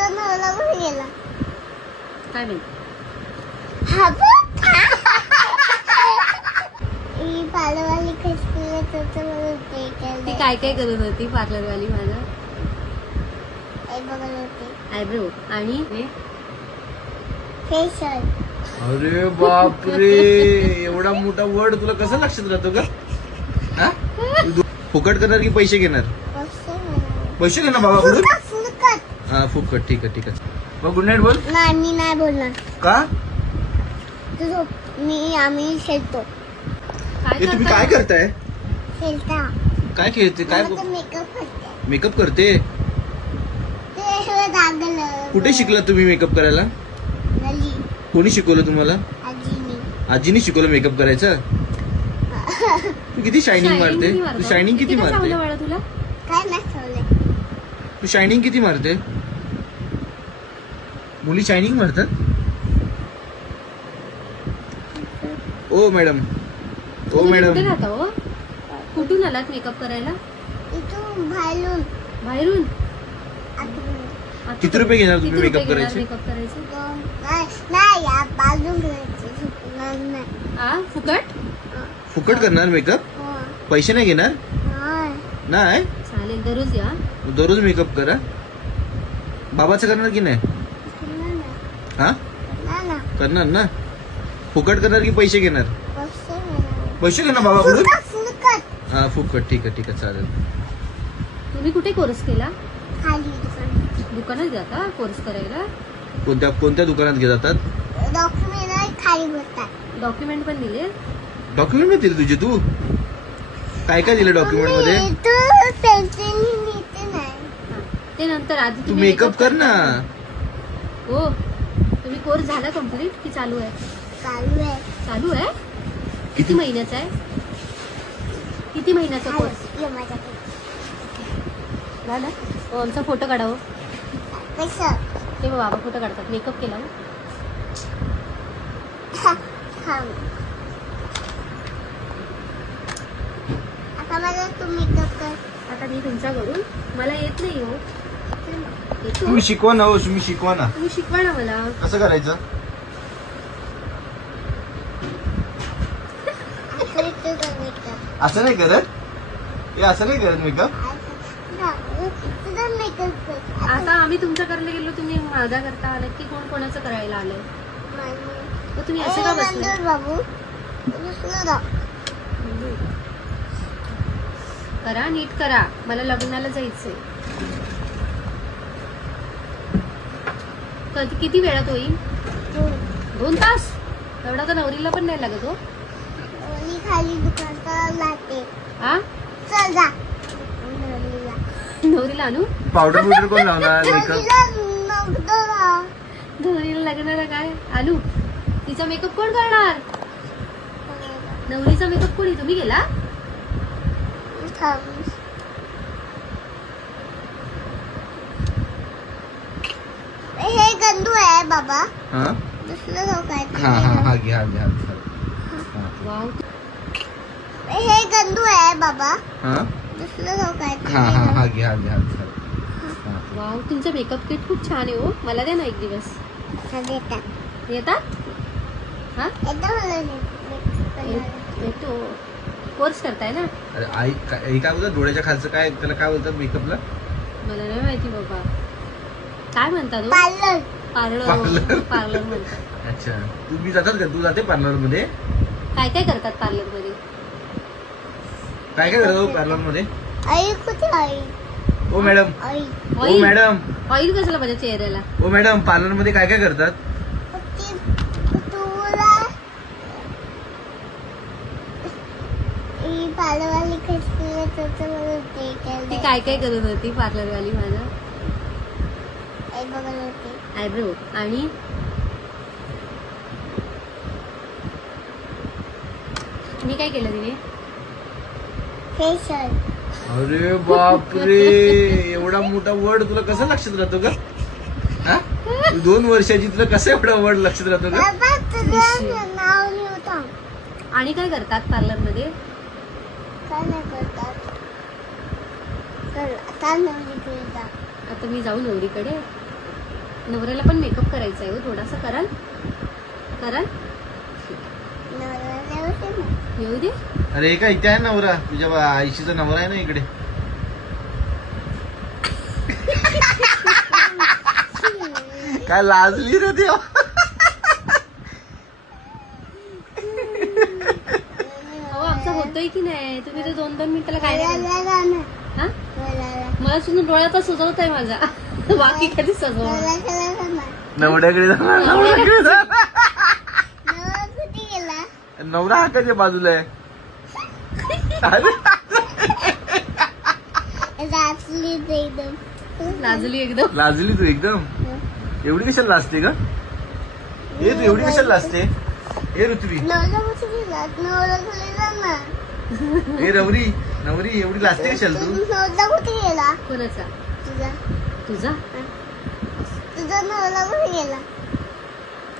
तुझा नवरा कुठे गेला? काय माहिती. पार्लरवाली कशी ती काय काय करत होती पार्लरवाली? माझं बघत होती. आयब्रो आणि फेशियल. अरे बापरे, एवढा मोठा वर्ड तुला कसं लक्षात राहतो का? हा? फुकट करणार की पैसे घेणार? पैसे घेणार बाबा कडून. हा फुकट. ठीक आहे ठीक आहे. मग गुड नाईट बोल. नाही मी नाही बोलणार. का? आम्ही खेळतो. तुम्ही काय करताय? खेळता. काय खेळते? काय मेकअप करते. मेकअप करते? कुठे शिकला तुम्ही मेकअप करायला? कोणी शिकवलं तुम्हाला? आजीने शिकवलं मेकअप करायचं? तू किती शायनिंग मारते? तू शायनिंग किती मारते? तुला काय नाही. तू शायनिंग किती मारते? मुली शायनिंग मारतात? ओ मॅडम, ओ मॅडम, कुठून आलात मेकअप करायला? इथून बाहेरून. बाहेरून? किती रुपये घेणार तुम्ही मेकअप करायचे? मेकअप करायचं नाही. फुकट? फुकट करणार मेकअप? पैसे नाही घेणार? नाही. चालेल, दररोज या. दररोज मेकअप करा. बाबाचं करणार की नाही? हा करणार ना. फुकट करणार की पैसे घेणार? पैसे घेणार बाबाकडून. हा फुकट. ठीक आहे ठीक आहे चालेल. तुम्ही कुठे कोर्स केला? खाली दुकानात जाता कोर्स करायला? कोणत्या दुकानात घेत जातात? डॉक्युमेंट खाली बसतात. डॉक्युमेंट पण दिले? डॉक्युमेंट दिले तुझे? तू काय काय दिलं डॉक्युमेंट मध्ये? ते नंतर आधी तू मेकअप कर ना. हो. तुम्ही कोर्स झाला कम्प्लीट की चालू आहे? चालू आहे. किती महिन्याचा आहे? किती महिन्याचा कोर्स झाला? आमचा फोटो काढावं. ते बाबा फोटो काढतात. मेकअप केला आता मी तुमचा करून. मला येत नाही हो. तुम्ही शिकवा ना. हो तुम्ही शिकवा ना. तुम्ही शिकवा ना मला. कसं करायचं? असं नाही करत. हे असं नाही करत मेकअप. आता आम्ही तुमचं करायला गेलो, तुम्ही माझा करता. नक्की कोण कोणाचं करायला आलंय? तर तुम्ही असे का बसले? करा, नीट करा. मला लग्नाला जायचंय. किती वेळात होईल? 2 तास? एवढा तर नवरीला पण नाही लागत हो. खाली दुकानात लागते. हा चल जा. नवरीला आणू? पावडर कोण लावणार? नवरीला लागणार काय आणू? तिचा मेकअप कोण करणार? नवरीचा मेकअप कोणी? तुम्ही केला? हे गंदू आहे बाबा. दुसरं काय? हा घ्या. हे गंदू आहे बाबा. दुसरं काय? हा घ्या. वाव, तुमचा मेकअप किट खूप छान आहे हो. मला द्या ना एक दिवस. येतात? हा येतो. कोर्स करताय ना? अरे आई काय बोलतात? डोळ्याच्या खालचं काय त्याला काय बोलतात मेकअपला? मला नाही माहिती बाबा. काय म्हणतात? पार्लर म्हणतात. अच्छा. तुम्ही जातात का? तू जाते पार्लर मध्ये? काय काय करतात पार्लर मध्ये? काय काय करतात पार्लर मध्ये? आई कुठे? आई ओ मॅडम. ओ मॅडम. ऑइल कशाला माझ्या चेहऱ्याला? ओ मॅडम, पार्लर मध्ये काय काय करतात? पार्लरवाली ती काय काय करत होती पार्लरवाली? माझा आयब्रो आणि मी काय केलं तिने? फेशियल. अरे बापरे, एवढा मोठा वर्ड तुला कसं लक्षात राहतो का? 2 वर्षाची तुला कसं एवढा वर्ड लक्षात राहतो का? आणि काय करतात पार्लर मध्ये? काय नाही करतात. आता मी जाऊ नवरीकडे. नवऱ्याला पण मेकअप करायचा आहे हो थोडासा. कराल कराल येऊ दे. अरे का इथे आहे नवरा, तुझ्या आईशीचा नवरा आहे ना इकडे. काय लाजली रे देवा. अहो आमचं होतोय की नाही, तुम्ही तर 2-2 मिनिटाला काय नाही. हा मला सुद्धा डोळ्याचा सजवत आहे माझा. बाकी कधी सजवणार. नवऱ्याकडे जाणार, नवऱ्याकडे जाणार. नवरा हाकाच्या बाजूला आहे. लाजली एकदम. लाजली तू एकदम. एवढी कशाला लाजते का? हे तू एवढी कशाला लाजते? हे ऋत्वी, हे रवरी, नवरी एवढी लाजते कशाला तू? कोणाचा? तुझा तुझा नवरा कुठे गेला?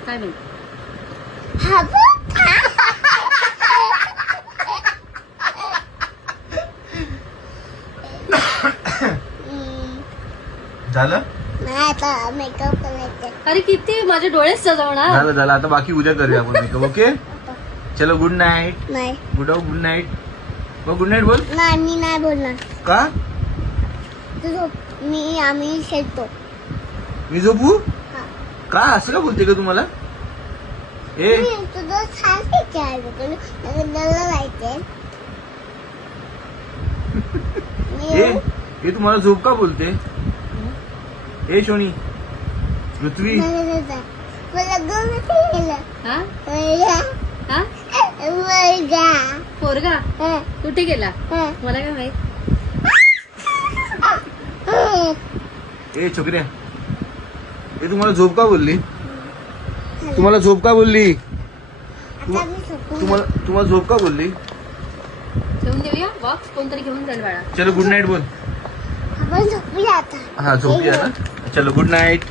काय माहिती. झालं? नाही आता मेकअप करायचं. अरे किती माझे डोळे सजवणार. झालं झालं, आता बाकी उद्या करूया आपण मेकअप. ओके चलो, गुड नाईट. नाही गुड नाईट. मग गुड नाईट बोल. नाही मी नाही बोलणार. का? आम्ही खेळतो. मी झोपू हा. का? असं का बोलते का तुम्हाला? ए तुझं छान जायचंय. हे तुम्हाला झोप का बोलते? ए शोनी, पृथ्वी, मला गम केलं. पोरगा कुठे गेला मला काय माहित. ए छोकऱ्या, हे तुम्हाला झोप का बोलली? तुम्हाला झोप का बोलली? तुम्हाला झोप का बोलली? घेऊन देऊया बॉक्स, कोणतरी घेऊन जाईल बाळा. चलो गुड नाईट बोल. आपण झोपूया आता. हा झोपूया ना. चलो गुड नाईट.